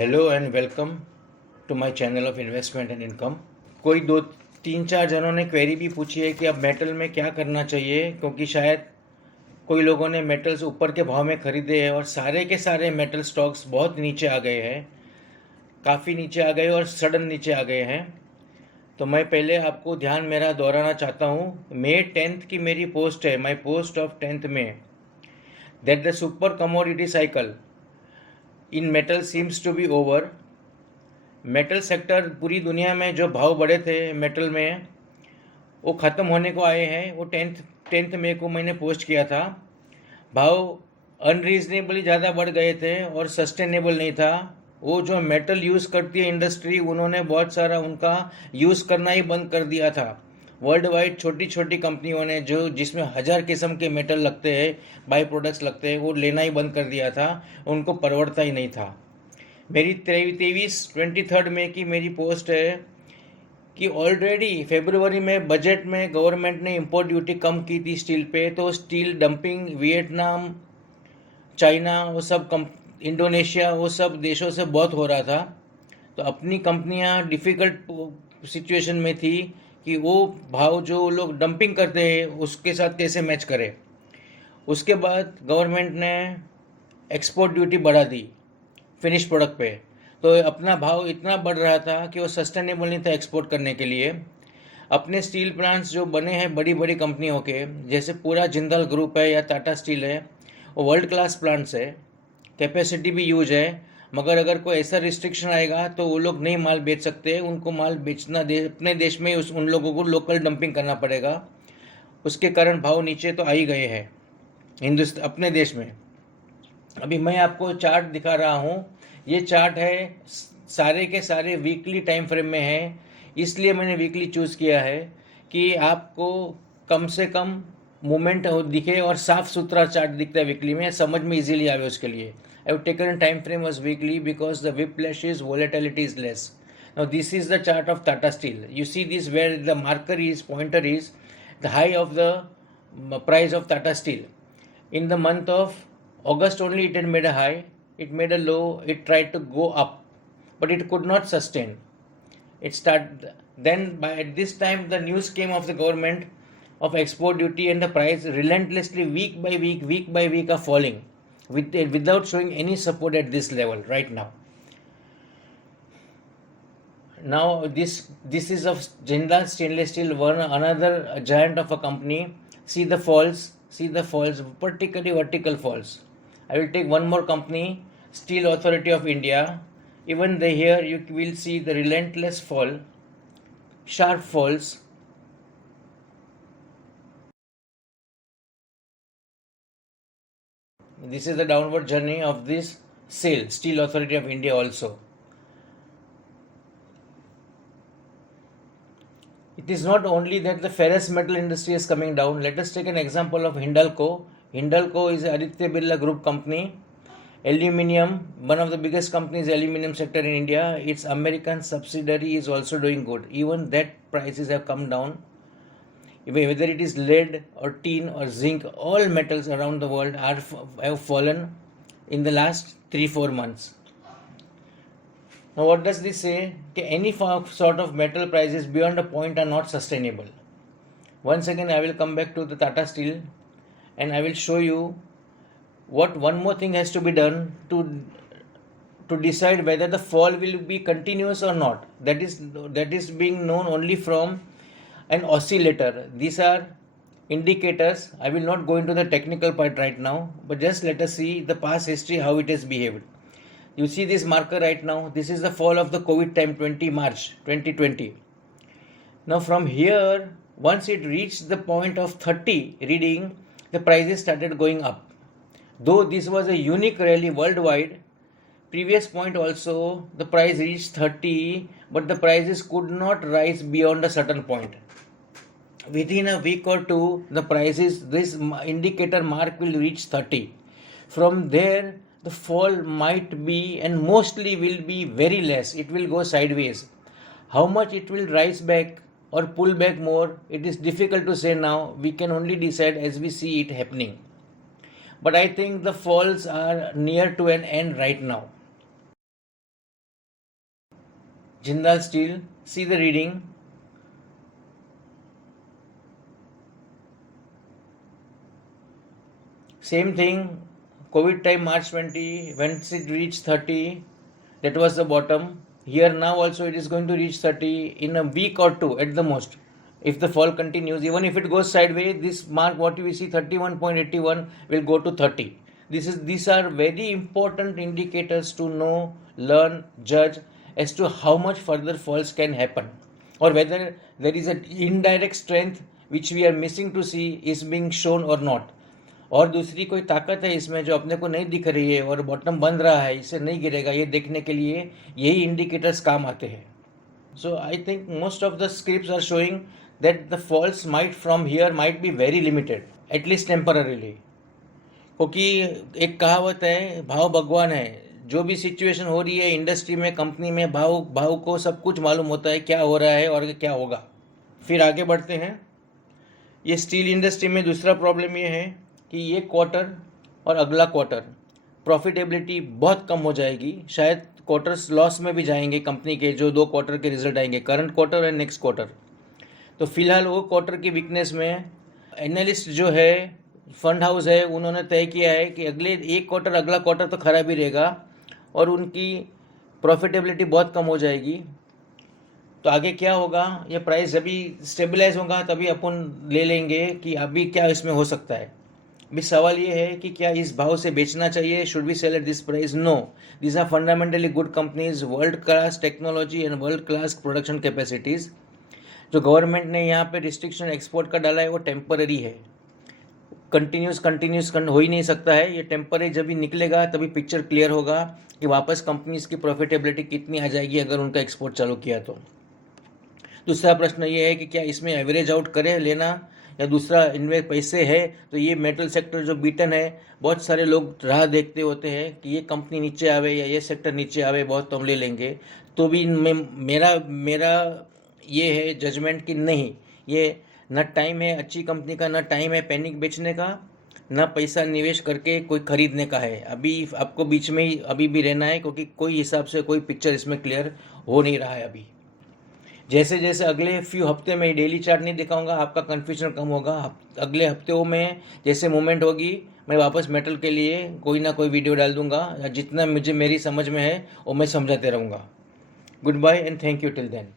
Hello and welcome to my channel of investment and income. कोई दो तीन चार जनों ने क्वेरी भी पूछी है कि अब मेटल में क्या करना चाहिए, क्योंकि शायद कोई लोगों ने मेटल्स ऊपर के भाव में खरीदे हैं और सारे के सारे मेटल स्टॉक्स बहुत नीचे आ गए हैं, काफ़ी नीचे आ गए और सडन नीचे आ गए हैं। तो मैं पहले आपको ध्यान मेरा दोहराना चाहता हूँ। मई 10 की मेरी पोस्ट है, माई पोस्ट ऑफ 10 में, that the super commodity cycle in metal seems to be over. Metal sector, पूरी दुनिया में जो भाव बढ़े थे मेटल में, वो ख़त्म होने को आए हैं। वो टेंथ मई को मैंने पोस्ट किया था। भाव अनरीजनेबली ज़्यादा बढ़ गए थे और सस्टेनेबल नहीं था। वो जो मेटल यूज़ करती है इंडस्ट्री, उन्होंने बहुत सारा उनका यूज़ करना ही बंद कर दिया था। वर्ल्ड वाइड छोटी छोटी कंपनियों ने, जो जिसमें 1000 किस्म के मेटल लगते हैं, बाई प्रोडक्ट्स लगते हैं, वो लेना ही बंद कर दिया था। उनको परवड़ता ही नहीं था। मेरी 23 मई की मेरी पोस्ट है कि ऑलरेडी फरवरी में बजट में गवर्नमेंट ने इंपोर्ट ड्यूटी कम की थी स्टील पे, तो स्टील डंपिंग वियतनाम, चाइना, वो सब इंडोनेशिया, वो सब देशों से बहुत हो रहा था। तो अपनी कंपनियां डिफ़िकल्ट सिचुएशन में थी कि वो भाव जो लोग डंपिंग करते हैं उसके साथ कैसे मैच करें। उसके बाद गवर्नमेंट ने एक्सपोर्ट ड्यूटी बढ़ा दी फिनिश प्रोडक्ट पे। तो अपना भाव इतना बढ़ रहा था कि वो सस्टेनेबल नहीं था एक्सपोर्ट करने के लिए। अपने स्टील प्लांट्स जो बने हैं बड़ी बड़ी कंपनियों के, जैसे पूरा जिंदल ग्रुप है या टाटा स्टील है, वो वर्ल्ड क्लास प्लांट्स है, कैपेसिटी भी यूज है। मगर अगर कोई ऐसा रिस्ट्रिक्शन आएगा तो वो लोग नहीं माल बेच सकते। उनको माल बेचना अपने देश में उन लोगों को लोकल डंपिंग करना पड़ेगा। उसके कारण भाव नीचे तो आ ही गए हैं हिंदुस्तान, अपने देश में। अभी मैं आपको चार्ट दिखा रहा हूँ। ये चार्ट है, सारे के सारे वीकली टाइम फ्रेम में है। इसलिए मैंने वीकली चूज़ किया है कि आपको कम से कम मूवमेंट दिखे और साफ सुथरा चार्ट दिखता है वीकली में, समझ में इजीली आवे उसके लिए। I have taken time frame was weekly because the whiplash is volatility is less. Now this is the chart of Tata Steel. You see this where the marker is, pointer is the high of the price of Tata Steel. In the month of August only it had made a high, it made a low, it tried to go up, but it could not sustain. It started then. By at this time the news came of the government of export duty, and the price relentlessly week by week are falling without showing any support at this level right now. Now this is of Jindal Stainless Steel, one another giant of a company. See the falls, particularly vertical falls. I will take one more company, Steel Authority of India. Even here you will see the relentless fall, sharp falls. This is the downward journey of this SAIL, Steel Authority of India also. It is not only that the ferrous metal industry is coming down. Let us take an example of Hindalco. Hindalco is a Aditya Birla Group company. Aluminium, one of the biggest companies in the aluminium sector in India. Its American subsidiary is also doing good. Even that prices have come down. Whether it is lead or tin or zinc, all metals around the world have fallen in the last 3-4 months. Now what does this say? Any sort of metal prices beyond a point are not sustainable. Once again I will come back to the Tata Steel and I will show you what one more thing has to be done to decide whether the fall will be continuous or not. That is being known only from an oscillator. These are indicators. I will not go into the technical part right now, but just let us see the past history, how it has behaved. You see this marker right now. This is the fall of the COVID time, March 2020. Now from here, once it reached the point of 30 reading, the prices started going up. Though this was a unique rally worldwide, previous point also the price reached 30, but the prices could not rise beyond a certain point. Within a week or two, the prices, this indicator mark will reach 30. From there, the fall might be and mostly will be very less. It will go sideways. How much it will rise back or pull back more, it is difficult to say now. We can only decide as we see it happening. But I think the falls are near to an end right now. Jindal Steel, see the reading. Same thing, COVID time March 20, when it reached 30, that was the bottom. Here now also it is going to reach 30 in a week or two at the most. If the fall continues, even if it goes sideways, this mark what we see 31.81 will go to 30. These are very important indicators to know, learn, judge as to how much further falls can happen, or whether there is an indirect strength which we are missing to see is being shown or not. और दूसरी कोई ताकत है इसमें जो अपने को नहीं दिख रही है और बॉटम बन रहा है, इससे नहीं गिरेगा, ये देखने के लिए यही इंडिकेटर्स काम आते हैं. So I think most of the scripts are showing that the falls might from here might be very limited, at least temporarily. क्योंकि एक कहावत है, भाव भगवान है. जो भी सिचुएशन हो रही है इंडस्ट्री में, कंपनी में, भाव को सब कुछ मालूम होता है क्या हो रहा है और क्या होगा. फिर आगे बढ़ते हैं. ये स्टील इंडस्ट्री में दूसरा प्रॉब्लम ये है कि ये क्वार्टर और अगला क्वार्टर प्रॉफिटेबिलिटी बहुत कम हो जाएगी. शायद क्वार्टर्स लॉस में भी जाएंगे कंपनी के, जो 2 क्वार्टर के रिजल्ट आएंगे, करंट क्वार्टर और नेक्स्ट क्वार्टर. तो फिलहाल वो क्वार्टर की वीकनेस में एनालिस्ट जो है, फंड हाउस है, उन्होंने तय किया है कि अगले एक क्वार्टर, अगला क्वार्टर तो खराब ही रहेगा और उनकी प्रॉफिटेबिलिटी बहुत कम हो जाएगी. तो आगे क्या होगा, ये प्राइस जब भी स्टेबलाइज होगा तभी अपन ले लेंगे कि अभी क्या इसमें हो सकता है. अभी सवाल ये है कि क्या इस भाव से बेचना चाहिए, should we sell at this price? No, these are fundamentally good companies, world class technology and world class production capacities. जो गवर्नमेंट ने यहाँ पे रिस्ट्रिक्शन एक्सपोर्ट का डाला है वो टेम्पररी है, कंटिन्यूस हो ही नहीं सकता है. ये टेम्पररी जब भी निकलेगा तभी पिक्चर क्लियर होगा कि वापस कंपनीज की प्रॉफिटेबिलिटी कितनी आ जाएगी अगर उनका एक्सपोर्ट चालू किया तो. दूसरा प्रश्न ये है कि क्या इसमें एवरेज आउट करें लेना, या दूसरा इनमें पैसे है तो ये मेटल सेक्टर जो बीटन है, बहुत सारे लोग राह देखते होते हैं कि ये कंपनी नीचे आवे या ये सेक्टर नीचे आवे, बहुत तो हम ले लेंगे. तो भी मेरा ये है जजमेंट कि नहीं, ये न टाइम है अच्छी कंपनी का, न टाइम है पैनिक बेचने का, न पैसा निवेश करके कोई खरीदने का है. अभी आपको बीच में ही अभी भी रहना है, क्योंकि कोई हिसाब से कोई पिक्चर इसमें क्लियर हो नहीं रहा है अभी. जैसे जैसे अगले फ्यू हफ्ते में डेली चार्ट नहीं दिखाऊंगा, आपका कन्फ्यूजन कम होगा. अगले हफ्तों में जैसे मूवमेंट होगी मैं वापस मेटल के लिए कोई ना कोई वीडियो डाल दूंगा, या जितना मुझे मेरी समझ में है वो मैं समझाते रहूँगा. Good bye and thank you till then.